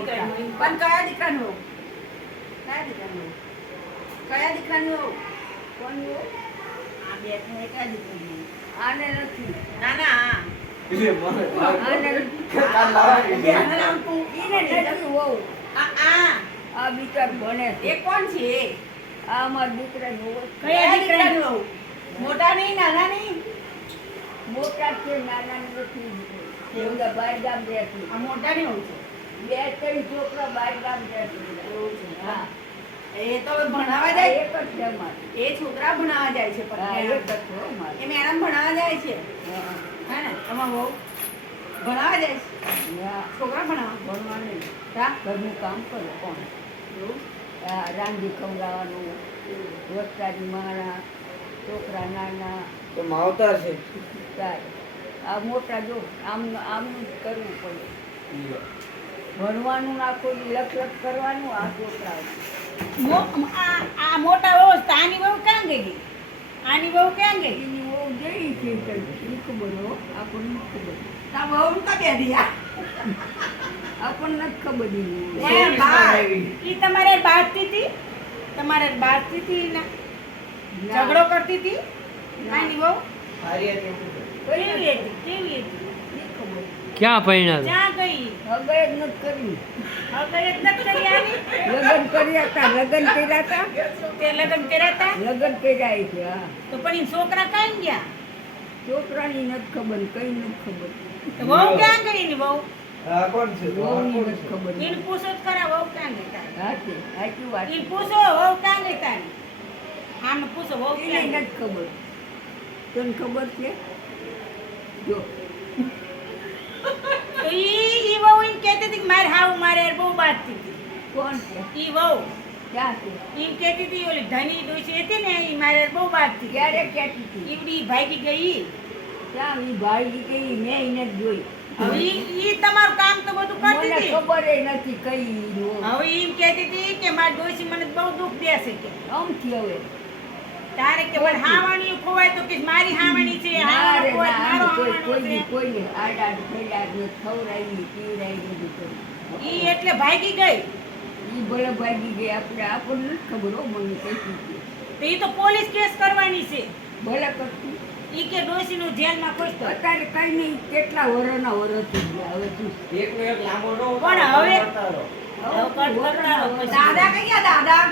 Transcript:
દીકરાનું પણ કયા દીકરાનું કયા દીકરાનું કોણ આ બે કયા દીકરાનું આને નથી ના ના આને આ બિચાર ભણે એ કોણ છે આ અમારા દીકરાનું કયા દીકરાનું મોટા નહીં નાના નહીં મોટા છે નાના નથી એવડા બહાર ગામ રહે છે આ મોટા નહીં હોય છે બે ત્રણ છોકરા બહાર ગામ રહે છે હા એ તો ભણાવવા જાય એક જ છે અમારે એ છોકરા ભણાવવા જાય છે પણ એક જ છે અમારે એ મેડમ ભણાવવા જાય છે હા ને તમારા બહુ ભણાવવા જાય છે છોકરા ભણવા નહીં હા ઘરનું કામ કરે કોણ રાંધી ખવડાવવાનું વરસાદી માણા છોકરા નાના તો માવતર છે આ મોટા જો આમનું જ કરવું પડે ભણવાનું આખો લખ કરવાનું આ છોકરાઓ આ મોટા બહુ આની બહુ ક્યાં ગઈ આની બહુ ક્યાં ગઈ એની બહુ જઈ છે ખબર હો આપણને ખબર તા બહુ કા બે દિયા આપણને જ ખબર ઈ તમારે બાજતી હતી તમારે બાજતી હતી ના ઝઘડો કરતી હતી આની બહુ કેવી હતી ક્યાં પૈણા ક્યાં ગઈ હગર જ નથી કરી હગર જ નથી કરી આની લગન કર્યા હતા લગન કર્યા હતા તે લગન કર્યા હતા લગન કર્યા છે હા તો પણ ઈ છોકરા કઈ ગયા છોકરાની નથી ખબર કઈ નથી ખબર તો બહુ ક્યાં ગઈ ની બહુ આ કોણ છે બહુની નથી ખબર ઈને પૂછો જ ખરા બહુ ક્યાં ગઈ તારી હા છે સાચી વાત ઈ પૂછો બહુ ક્યાં ગઈ તારી આમ પૂછો બહુ ક્યાં નથી ખબર તને ખબર છે જો તો ઈ બહુ એમ કહેતી હતી કે મારે હાવ મારે બહુ બાજતી હતી કોણ છે ઈ બહુ ક્યાં છે એમ કહેતી હતી ઓલી ધની ડોસી હતી ને ઈ મારે બહુ બાજતી ક્યારે કહેતી હતી ઈવડી ભાગી ગઈ ક્યાં ઈ ભાગી ગઈ મેં એને જ જોઈ હવે ઈ તમારું કામ તો બધું કરતી હતી ખબર નથી કઈ હવે એમ કહેતી હતી કે મારી ડોસી મને બહુ દુઃખ દેશે કે આમથી હવે તારે કે પણ હાવાણી ખોવાય તો કે મારી હાવાણી છે હાવાણી ખોવાય મારો હાવાણો છે કોઈ આડા ફેડા ને ખવરાઈ પીવરાઈ બધું ઈ એટલે ભાગી ગઈ ઈ ભલે ભાગી ગઈ આપણને નથી ખબર હો મને કઈ તો ઈ તો પોલીસ કેસ કરવાની છે ભલે કરતી ઈ કે ડોસીનું જેલમાં ખોશ તો અત્યારે કઈ નહીં કેટલા વરોના વરો થઈ ગયા હવે તું એકનો એક લાંબો નો પણ હવે દાદા કઈ ગયા દાદા